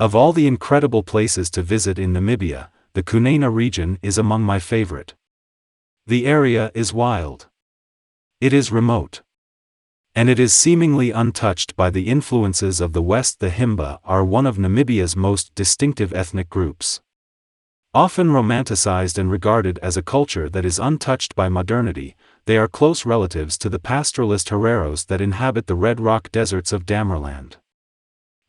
Of all the incredible places to visit in Namibia, the Kunene region is among my favorite. The area is wild. It is remote. And it is seemingly untouched by the influences of the West. The Himba are one of Namibia's most distinctive ethnic groups. Often romanticized and regarded as a culture that is untouched by modernity, they are close relatives to the pastoralist Hereros that inhabit the red rock deserts of Dammerland.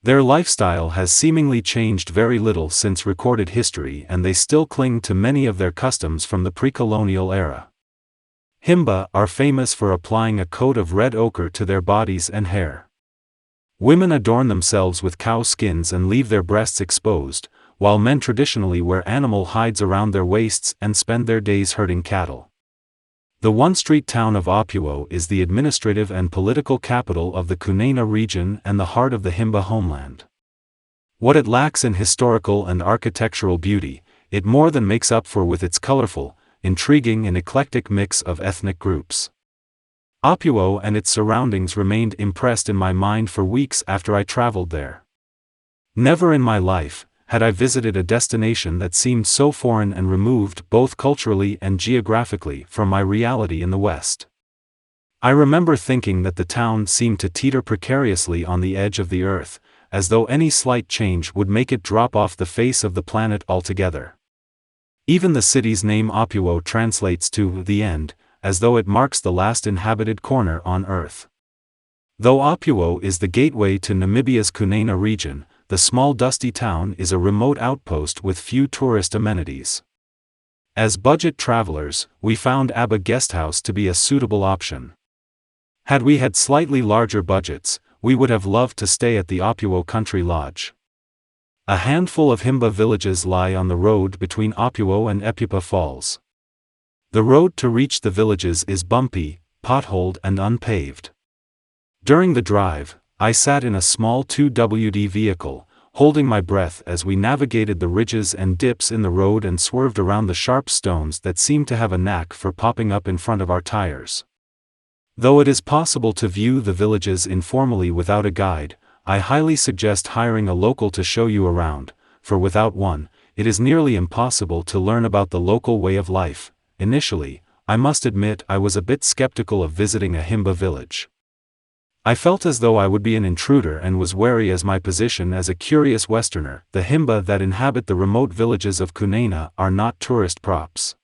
Their lifestyle has seemingly changed very little since recorded history, and they still cling to many of their customs from the pre-colonial era. Himba are famous for applying a coat of red ochre to their bodies and hair. Women adorn themselves with cow skins and leave their breasts exposed, while men traditionally wear animal hides around their waists and spend their days herding cattle. The one-street town of Opuo is the administrative and political capital of the Kunene region and the heart of the Himba homeland. What it lacks in historical and architectural beauty, it more than makes up for with its colorful, intriguing and eclectic mix of ethnic groups. Opuo and its surroundings remained impressed in my mind for weeks after I traveled there. Never in my life had I visited a destination that seemed so foreign and removed both culturally and geographically from my reality in the West. I remember thinking that the town seemed to teeter precariously on the edge of the earth, as though any slight change would make it drop off the face of the planet altogether. Even the city's name Opuo translates to the end, as though it marks the last inhabited corner on Earth. Though Opuo is the gateway to Namibia's Kunene region, the small dusty town is a remote outpost with few tourist amenities. As budget travelers, we found Abba Guesthouse to be a suitable option. Had we had slightly larger budgets, we would have loved to stay at the Opuo Country Lodge. A handful of Himba villages lie on the road between Opuo and Epupa Falls. The road to reach the villages is bumpy, potholed and unpaved. During the drive, I sat in a small 2WD vehicle, holding my breath as we navigated the ridges and dips in the road and swerved around the sharp stones that seemed to have a knack for popping up in front of our tires. Though it is possible to view the villages informally without a guide, I highly suggest hiring a local to show you around, for without one, it is nearly impossible to learn about the local way of life. Initially, I must admit I was a bit skeptical of visiting a Himba village. I felt as though I would be an intruder and was wary as my position as a curious Westerner. The Himba that inhabit the remote villages of Kunene are not tourist props.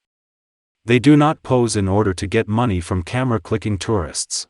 They do not pose in order to get money from camera-clicking tourists.